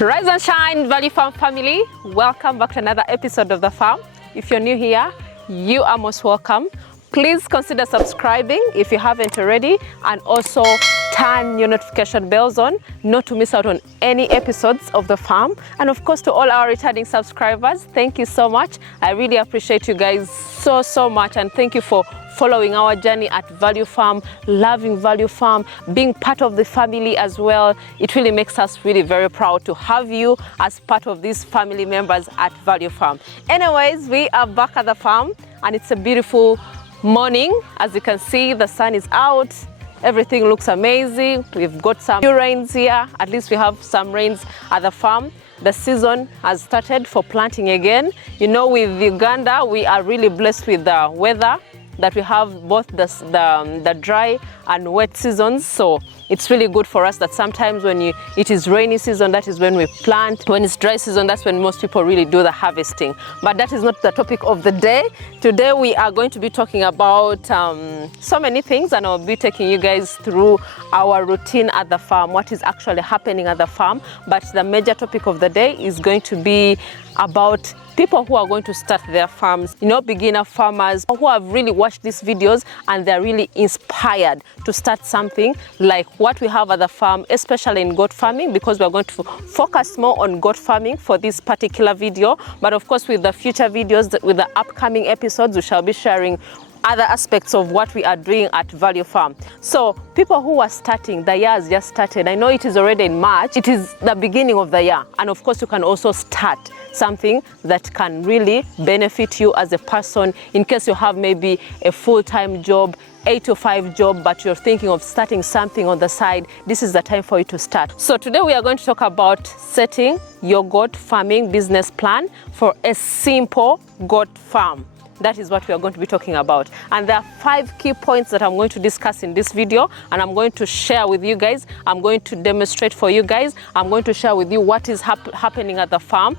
Rise and shine, Value Farm family. Welcome back to another episode of The Farm. If you're new here, you are most welcome. Please consider subscribing if you haven't already, and also turn your notification bells on not to miss out on any episodes of The Farm. And of course, to all our returning subscribers, thank you so much. I really appreciate you guys so much, and thank you for following our journey at Value Farm, loving Value Farm, being part of the family as well. It really makes us really very proud to have you as part of these family members at Value Farm. Anyways, we are back at the farm and it's a beautiful morning. As you can see, the sun is out. Everything looks amazing. We've got some few rains here. At least we have some rains at the farm. The season has started for planting again. You know, with Uganda, we are really blessed with the weather that we have both the dry and wet seasons. So it's really good for us that sometimes when it is rainy season, that is when we plant. When it's dry season, that's when most people really do the harvesting. But that is not the topic of the day. Today we are going to be talking about so many things, and I'll be taking you guys through our routine at the farm, what is actually happening at the farm. But the major topic of the day is going to be about people who are going to start their farms, you know, beginner farmers who have really watched these videos and they're really inspired to start something like what we have at the farm, especially in goat farming, because we're going to focus more on goat farming for this particular video. But of course, with the future videos, with the upcoming episodes, we shall be sharing other aspects of what we are doing at Value Farm. So people who are starting, the year has just started. I know it is already in March. It is the beginning of the year. And of course, you can also start something that can really benefit you as a person in case you have maybe a full-time job, 8 to 5 job, but you're thinking of starting something on the side. This is the time for you to start. So today we are going to talk about setting your goat farming business plan for a simple goat farm. That is what we are going to be talking about. And there are 5 key points that I'm going to discuss in this video, and I'm going to share with you guys. I'm going to demonstrate for you guys. I'm going to share with you what is happening at the farm,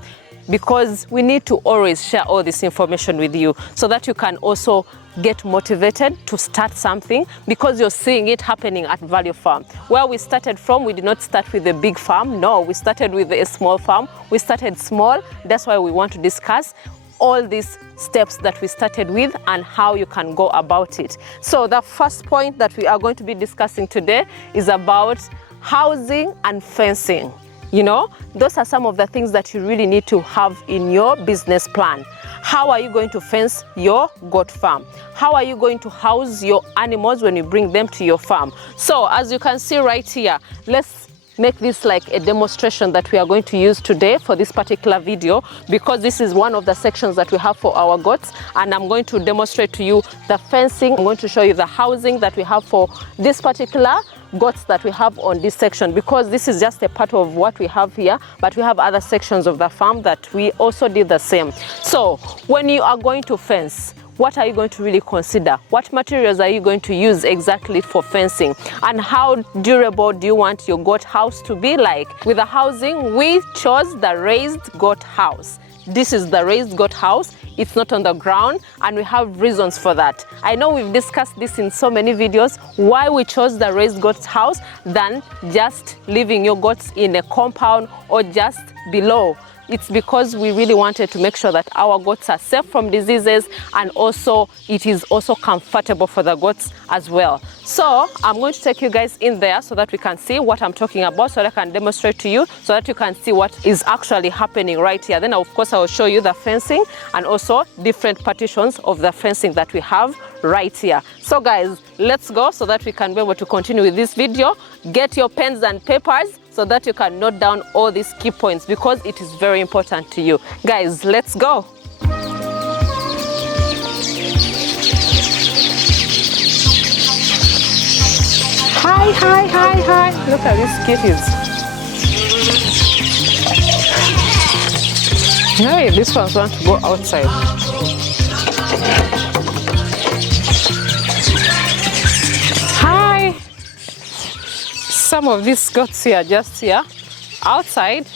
because we need to always share all this information with you so that you can also get motivated to start something, because you're seeing it happening at Value Farm. Where we started from, we did not start with a big farm. No, we started with a small farm. We started small. That's why we want to discuss all these steps that we started with and how you can go about it. So the first point that we are going to be discussing today is about housing and fencing. You know, those are some of the things that you really need to have in your business plan. How are you going to fence your goat farm? How are you going to house your animals when you bring them to your farm? So as you can see right here, let's make this like a demonstration that we are going to use today for this particular video, because this is one of the sections that we have for our goats, and I'm going to demonstrate to you the fencing. I'm going to show you the housing that we have for this particular goats that we have on this section, because this is just a part of what we have here, but we have other sections of the farm that we also did the same. So when you are going to fence, what are you going to really consider? What materials are you going to use exactly for fencing? And how durable do you want your goat house to be like? With the housing, we chose the raised goat house. This is the raised goat house. It's not on the ground, and we have reasons for that. I know we've discussed this in so many videos, why we chose the raised goat house than just leaving your goats in a compound or just below. It's because we really wanted to make sure that our goats are safe from diseases, and also it is also comfortable for the goats as well. So I'm going to take you guys in there so that we can see what I'm talking about, so that I can demonstrate to you, so that you can see what is actually happening right here. Then of course I will show you the fencing and also different partitions of the fencing that we have right here. So guys, let's go so that we can be able to continue with this video. Get your pens and papers so that you can note down all these key points, because it is very important to you. Guys, let's go. Hi. Look at these kitties. Hey, this one's want to go outside. Hi. Some of these goats here just here outside,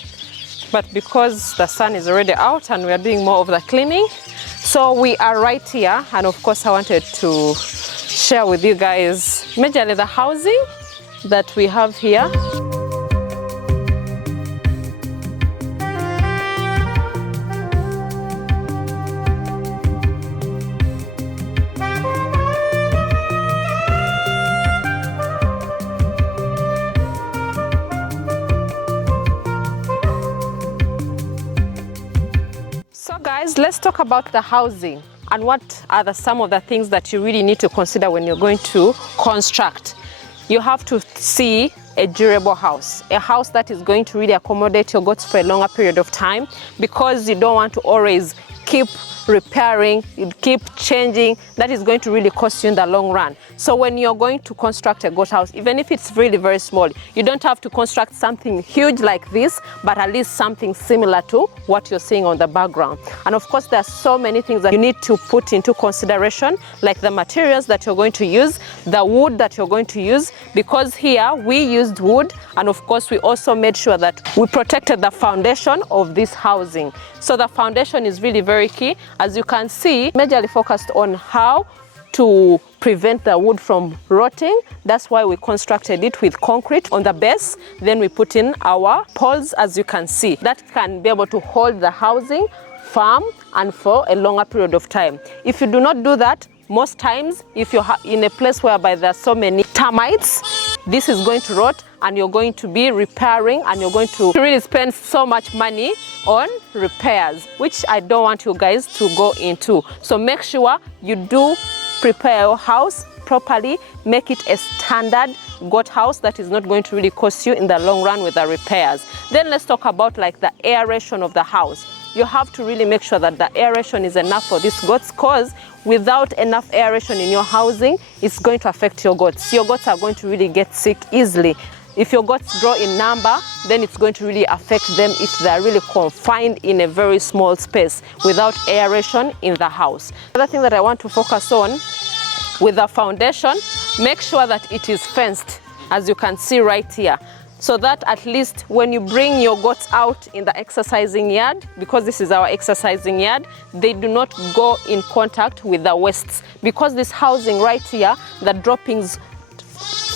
but because the sun is already out and we are doing more of the cleaning, so we are right here. And of course I wanted to share with you guys majorly the housing that we have here. Guys, let's talk about the housing and what are some of the things that you really need to consider when you're going to construct. You have to see a durable house, a house that is going to really accommodate your goats for a longer period of time, because you don't want to always keep repairing, you keep changing. That is going to really cost you in the long run. So when you're going to construct a goat house, even if it's really very small, you don't have to construct something huge like this, but at least something similar to what you're seeing on the background. And of course, there are so many things that you need to put into consideration, like the materials that you're going to use, the wood that you're going to use, because here we used wood, and of course we also made sure that we protected the foundation of this housing. So the foundation is really very key. As you can see, majorly focused on how to prevent the wood from rotting. That's why we constructed it with concrete on the base. Then we put in our poles, as you can see. That can be able to hold the housing firm and for a longer period of time. If you do not do that, most times, if you're in a place whereby there are so many termites, this is going to rot and you're going to be repairing and you're going to really spend so much money on repairs, which I don't want you guys to go into. So make sure you do prepare your house properly, make it a standard goat house that is not going to really cost you in the long run with the repairs. Then let's talk about like the aeration of the house. You have to really make sure that the aeration is enough for these goats, because without enough aeration in your housing, it's going to affect your goats. Your goats are going to really get sick easily. If your goats grow in number, then it's going to really affect them if they're really confined in a very small space without aeration in the house. Another thing that I want to focus on with the foundation, make sure that it is fenced, as you can see right here, so that at least when you bring your goats out in the exercising yard, because this is our exercising yard, they do not go in contact with the wastes. Because this housing right here, the droppings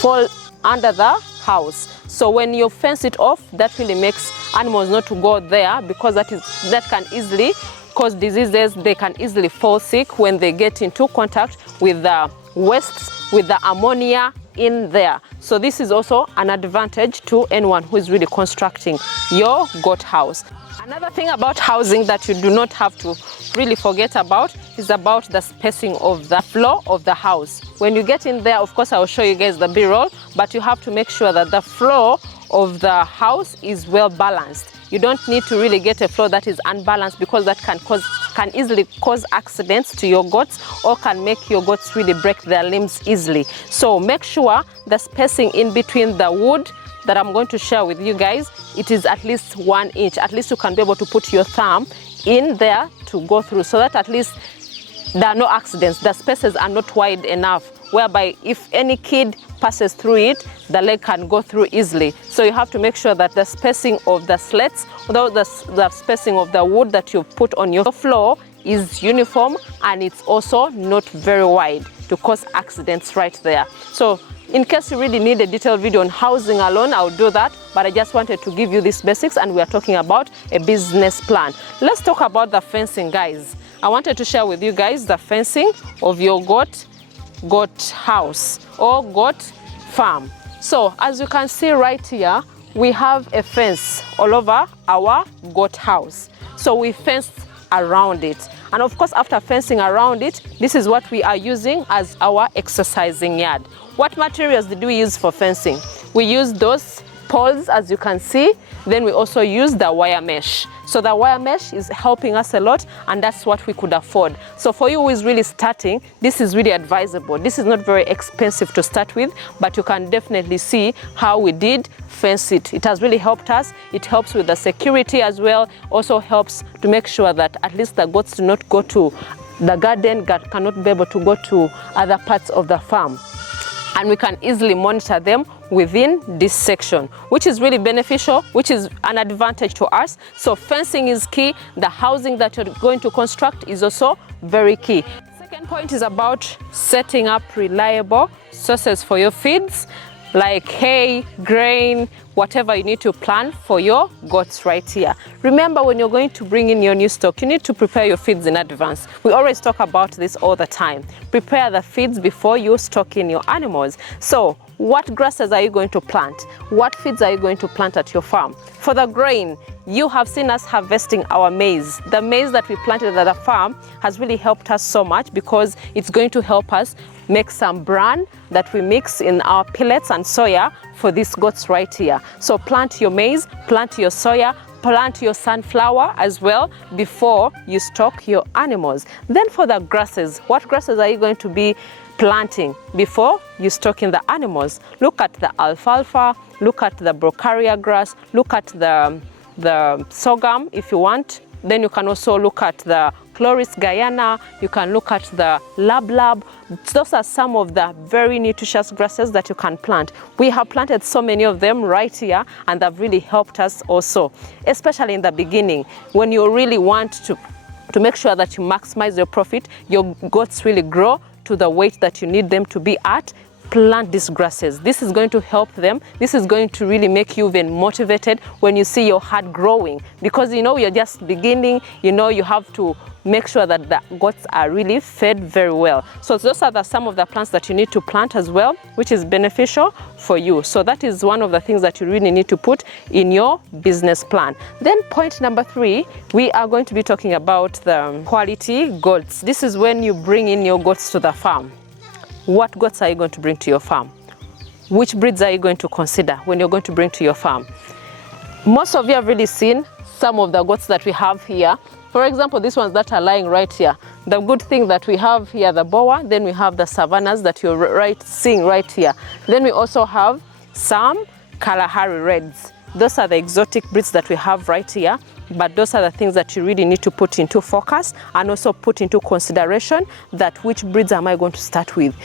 fall under the house. So when you fence it off, that really makes animals not to go there, because that can easily cause diseases. They can easily fall sick when they get into contact with the wastes, with the ammonia in there. So this is also an advantage to anyone who is really constructing your goat house. Another thing about housing that you do not have to really forget about is about the spacing of the floor of the house. When you get in there, of course, I will show you guys the B-roll, but you have to make sure that the floor of the house is well balanced. You don't need to really get a floor that is unbalanced, because that can easily cause accidents to your goats, or can make your goats really break their limbs easily. So make sure the spacing in between the wood that I'm going to share with you guys, it is at least 1 inch. At least you can be able to put your thumb in there to go through, so that at least there are no accidents. The spaces are not wide enough, whereby if any kid passes through it, the leg can go through easily. So you have to make sure that the spacing of the slats, the spacing of the wood that you put on your floor is uniform, and it's also not very wide to cause accidents right there. So in case you really need a detailed video on housing alone, I'll do that, but I just wanted to give you these basics, and we are talking about a business plan. Let's talk about the fencing, guys. I wanted to share with you guys the fencing of your goat house or goat farm. So as you can see right here, we have a fence all over our goat house. So we fenced around it, and of course, after fencing around it, this is what we are using as our exercising yard. What materials did we use for fencing? We used those poles, as you can see. Then we also use the wire mesh. So the wire mesh is helping us a lot, and that's what we could afford. So for you who is really starting, this is really advisable. This is not very expensive to start with, but you can definitely see how we did fence it. It has really helped us. It helps with the security as well. Also helps to make sure that at least the goats do not go to the garden, cannot be able to go to other parts of the farm. And we can easily monitor them within this section, which is really beneficial, which is an advantage to us. So fencing is key. The housing that you're going to construct is also very key. Second point is about setting up reliable sources for your feeds, like hay, grain, whatever you need to plan for your goats right here. Remember, when you're going to bring in your new stock, you need to prepare your feeds in advance. We always talk about this all the time. Prepare the feeds before you stock in your animals. So what grasses are you going to plant? What feeds are you going to plant at your farm? For the grain, you have seen us harvesting our maize. The maize that we planted at the farm has really helped us so much because it's going to help us make some bran that we mix in our pellets and soya for these goats right here. So plant your maize, plant your soya, plant your sunflower as well before you stock your animals. Then for the grasses, what grasses are you going to be planting before you stock in the animals? Look at the alfalfa, look at the brocaria grass, look at the sorghum if you want. Then you can also look at the Chloris Guyana, you can look at the lab. Those are some of the very nutritious grasses that you can plant. We have planted so many of them right here, and they've really helped us also, especially in the beginning when you really want to make sure that you maximize your profit, your goats really grow to the weight that you need them to be at. Plant these grasses. This is going to help them. This is going to really make you even motivated when you see your herd growing, because you know you're just beginning. You know you have to make sure that the goats are really fed very well. So those are some of the plants that you need to plant as well, which is beneficial for you. So that is one of the things that you really need to put in your business plan. Then point number 3, we are going to be talking about the quality goats. This is when you bring in your goats to the farm. What goats are you going to bring to your farm? Which breeds are you going to consider when you're going to bring to your farm? Most of you have really seen some of the goats that we have here. For example, these ones that are lying right here. The good thing that we have here, the boa, then we have the savannas that you're seeing right here. Then we also have some Kalahari Reds. Those are the exotic breeds that we have right here. But those are the things that you really need to put into focus and also put into consideration, that which breeds am I going to start with.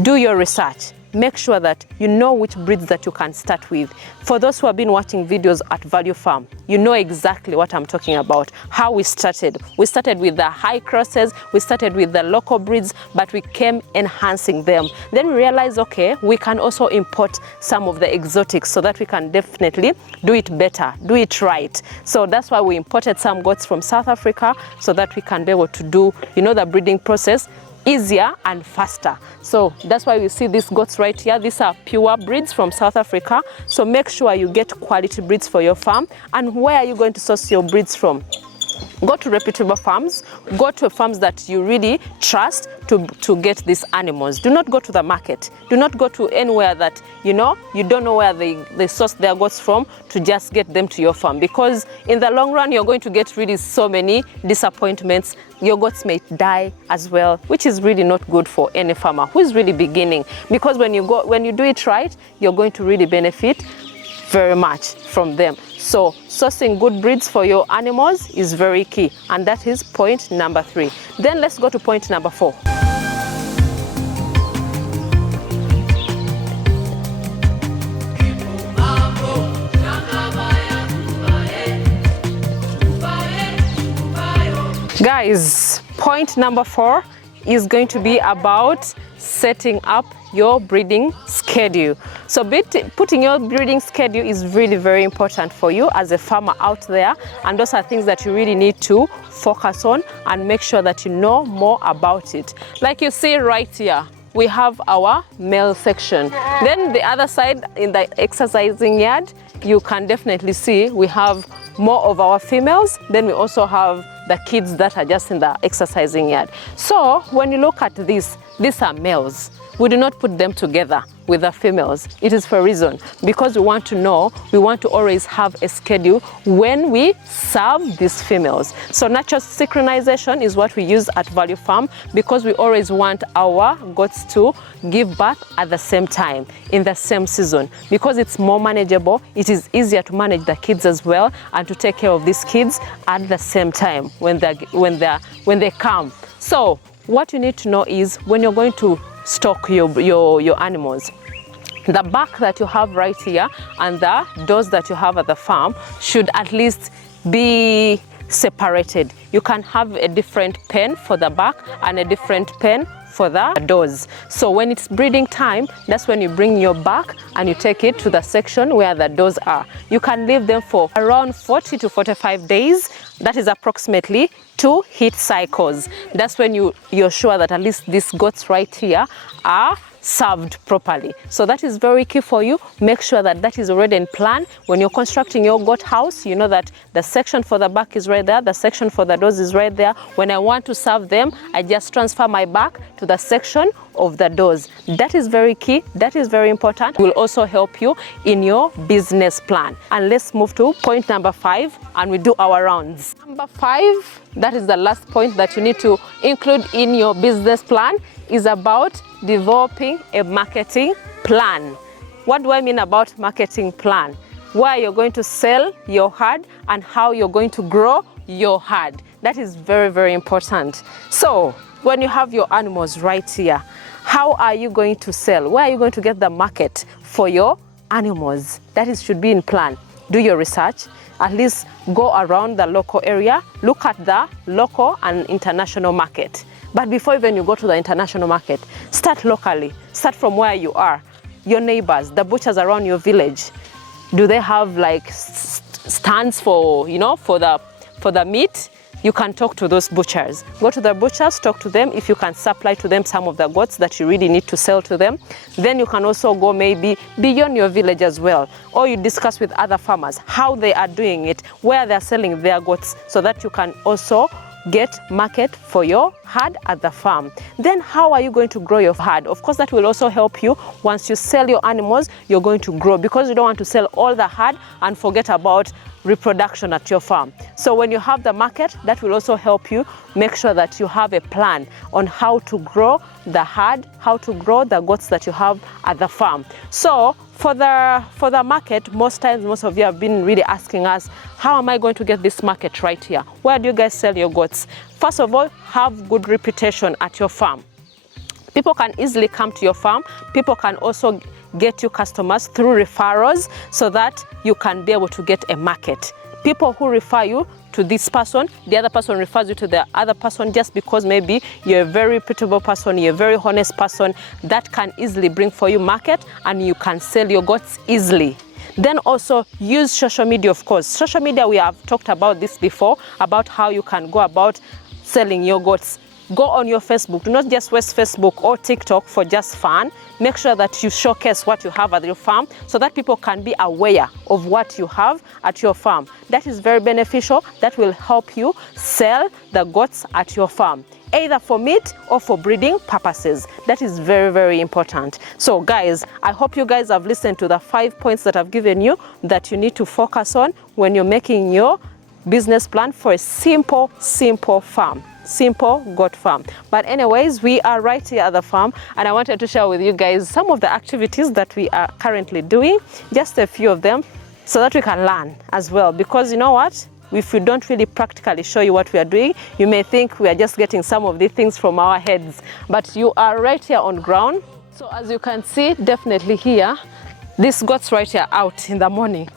Do your research. Make sure that you know which breeds that you can start with. For those who have been watching videos at Value Farm, you know exactly what I'm talking about, how we started. We started with the high crosses, we started with the local breeds, but we came enhancing them. Then we realized, okay, we can also import some of the exotics so that we can definitely do it better, do it right. So that's why we imported some goats from South Africa so that we can be able to do, you know, the breeding process easier and faster. So that's why we see these goats right here. These are pure breeds from South Africa. So make sure you get quality breeds for your farm. And where are you going to source your breeds from? Go to reputable farms, go to farms that you really trust to get these animals. Do not go to the market. Do not go to anywhere that you know you don't know where they source their goats from to just get them to your farm, because in the long run you're going to get really so many disappointments. Your goats may die as well, which is really not good for any farmer who is really beginning, because when you do it right, you're going to really benefit very much from them. So sourcing good breeds for your animals is very key, and that is point number 3. Then let's go to point number 4. Guys, point number 4 is going to be about setting up your breeding schedule. So putting your breeding schedule is really very important for you as a farmer out there, and those are things that you really need to focus on and make sure that you know more about it. Like you see right here, we have our male section. Then the other side in the exercising yard, you can definitely see we have more of our females. Then we also have the kids that are just in the exercising yard. So when you look at this, these are males. We do not put them together with the females. It is for a reason, because we want to always have a schedule when we serve these females. So natural synchronization is what we use at Value Farm, because we always want our goats to give birth at the same time, in the same season, because it's more manageable. It is easier to manage the kids as well and to take care of these kids at the same time when they come. So what you need to know is, when you're going to stock your animals, the back that you have right here and the doors that you have at the farm should at least be separated. You can have a different pen for the back and a different pen for the doors. So when it's breeding time, that's when you bring your back and you take it to the section where the doors are. You can leave them for around 40 to 45 days. That is approximately 2 heat cycles. That's when you're sure that at least these goats right here are served properly. So that is very key for you. Make sure that that is already in plan. When you're constructing your goat house, you know that the section for the back is right there, the section for the doors is right there. When I want to serve them, I just transfer my back to the section of the doors. That is very key. That is very important. Will also help you in your business plan. And let's move to point number 5, and we do our rounds. Number 5, that is the last point that you need to include in your business plan, is about developing a marketing plan. What do I mean about marketing plan? Where you're going to sell your herd and how you're going to grow your herd. That is very, very important. So when you have your animals right here, how are you going to sell? Where are you going to get the market for your animals? That should be in plan. Do your research. At least go around the local area, look at the local and international market. But before even you go to the international market, start locally. Start from where you are. Your neighbors, the butchers around your village, do they have like stands for, you know, for the meat? You can talk to those butchers. Go to the butchers, talk to them. If you can supply to them some of the goats that you really need to sell to them, then you can also go maybe beyond your village as well. Or you discuss with other farmers how they are doing it, where they're selling their goats, so that you can also get market for your herd at the farm. Then how are you going to grow your herd? Of course, that will also help you. Once you sell your animals, you're going to grow, because you don't want to sell all the herd and forget about reproduction at your farm. So when you have the market, that will also help you make sure that you have a plan on how to grow the herd, how to grow the goats that you have at the farm. So for the market, most times, most of you have been really asking us, how am I going to get this market right here? Where do you guys sell your goats? First of all, have good reputation at your farm. People can easily come to your farm. People can also get you customers through referrals, so that you can be able to get a market. People who refer you to this person, the other person refers you to the other person, just because maybe you're a very reputable person, you're a very honest person, that can easily bring for you market, and you can sell your goats easily. Then also use social media, of course. Social media, we have talked about this before, about how you can go about selling your goats. Go on your Facebook. Do not just waste Facebook or TikTok for just fun. Make sure that you showcase what you have at your farm, so that people can be aware of what you have at your farm. That is very beneficial. That will help you sell the goats at your farm, either for meat or for breeding purposes. That is very, very important. So guys, I hope you guys have listened to the 5 points that I've given you that you need to focus on when you're making your business plan for a simple farm. Simple goat farm. But anyways, we are right here at the farm, and I wanted to share with you guys some of the activities that we are currently doing, just a few of them, so that we can learn as well. Because you know what, if we don't really practically show you what we are doing, you may think we are just getting some of these things from our heads, but you are right here on ground. So as you can see, definitely here, these goats right here out in the morning,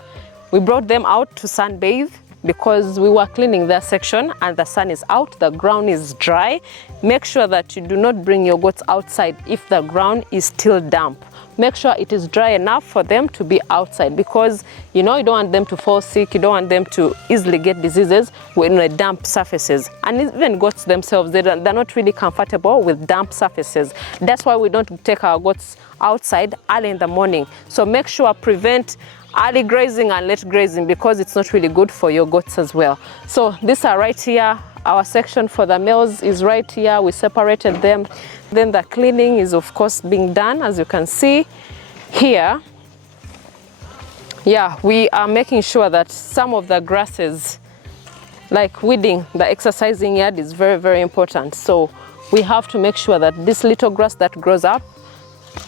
we brought them out to sunbathe, because we were cleaning their section and the sun is out, the ground is dry. Make sure that you do not bring your goats outside if the ground is still damp. Make sure it is dry enough for them to be outside, because you know, you don't want them to fall sick, you don't want them to easily get diseases when the damp surfaces. And even goats themselves, they're not really comfortable with damp surfaces. That's why we don't take our goats outside early in the morning. So make sure prevent early grazing and late grazing, because it's not really good for your goats as well. So these are right here. Our section for the males is right here. We separated them. Then the cleaning is of course being done, as you can see here. Yeah, we are making sure that some of the grasses, like weeding the exercising yard, is very, very important. So we have to make sure that this little grass that grows up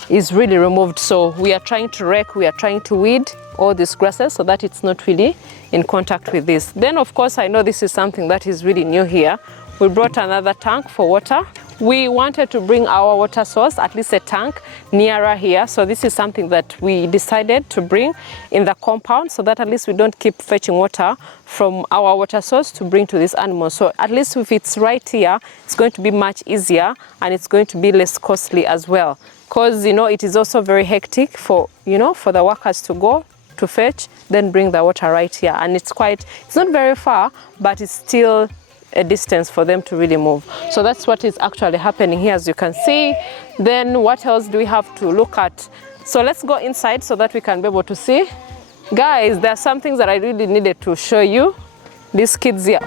is really removed. So we are trying to rake, we are trying to weed all these grasses so that it's not really in contact with this. Then of course, I know this is something that is really new here. We brought another tank for water. We wanted to bring our water source, at least a tank, nearer here. So this is something that we decided to bring in the compound, so that at least we don't keep fetching water from our water source to bring to this animal. So at least if it's right here, it's going to be much easier and it's going to be less costly as well. Because, you know, it is also very hectic for, you know, for the workers to go to fetch, then bring the water right here. And it's not very far, but it's still a distance for them to really move. So that's what is actually happening here, as you can see. Then what else do we have to look at? So let's go inside so that we can be able to see. Guys, there are some things that I really needed to show you. These kids here.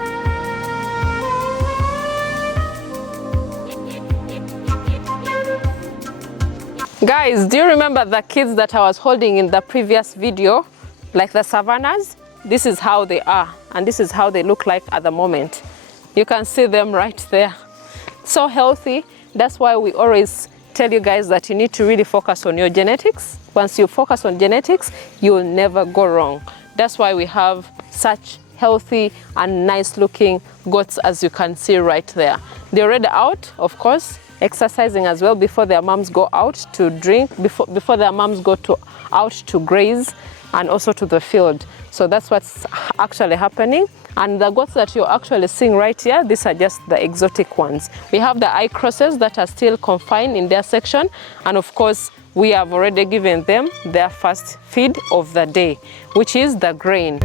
Guys, do you remember the kids that I was holding in the previous video, like the savannas? This is how they are, and this is how they look like at the moment. You can see them right there. So healthy. That's why we always tell you guys that you need to really focus on your genetics. Once you focus on genetics, you'll never go wrong. That's why we have such healthy and nice looking goats, as you can see right there. They're already out, of course, exercising as well before their moms go out to drink, before their moms go out to graze and also to the field. So that's what's actually happening. And the goats that you're actually seeing right here, these are just the exotic ones. We have the eye crosses that are still confined in their section, and of course we have already given them their first feed of the day, which is the grain.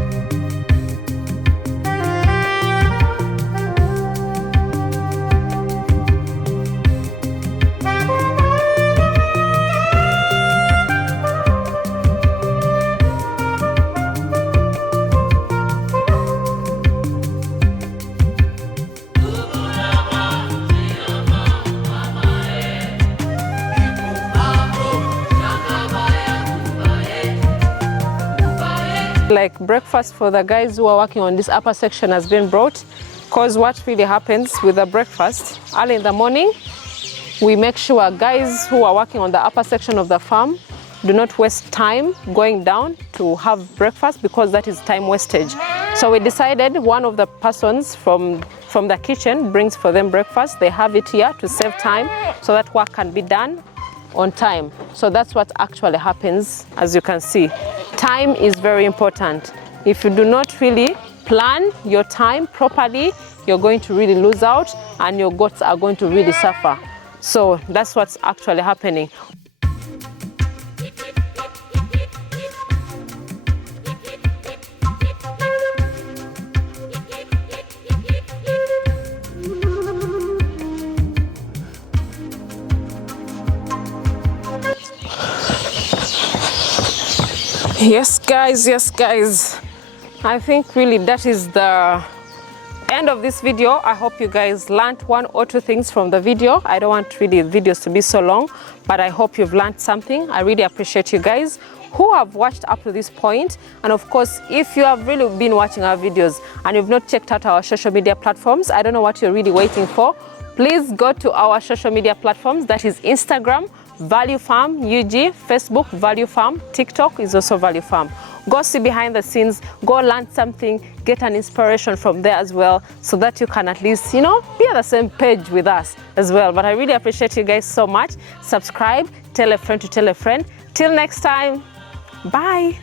Like breakfast for the guys who are working on this upper section has been brought, because what really happens with the breakfast early in the morning, we make sure guys who are working on the upper section of the farm do not waste time going down to have breakfast, because that is time wastage. So we decided one of the persons from the kitchen brings for them breakfast. They have it here to save time so that work can be done on time. So that's what actually happens. As you can see, time is very important. If you do not really plan your time properly, you're going to really lose out and your goats are going to really suffer. So that's what's actually happening. Yes guys, I think really that is the end of this video. I hope you guys learned one or two things from the video. I don't want really videos to be so long, but I hope you've learned something. I really appreciate you guys who have watched up to this point. And of course, if you have really been watching our videos and you've not checked out our social media platforms, I don't know what you're really waiting for. Please go to our social media platforms. That is Instagram, Value Farm UG, Facebook, Value Farm, TikTok is also Value Farm. Go see behind the scenes, go learn something, get an inspiration from there as well, so that you can at least, be on the same page with us as well. But I really appreciate you guys so much. Subscribe, tell a friend to tell a friend. Till next time, bye.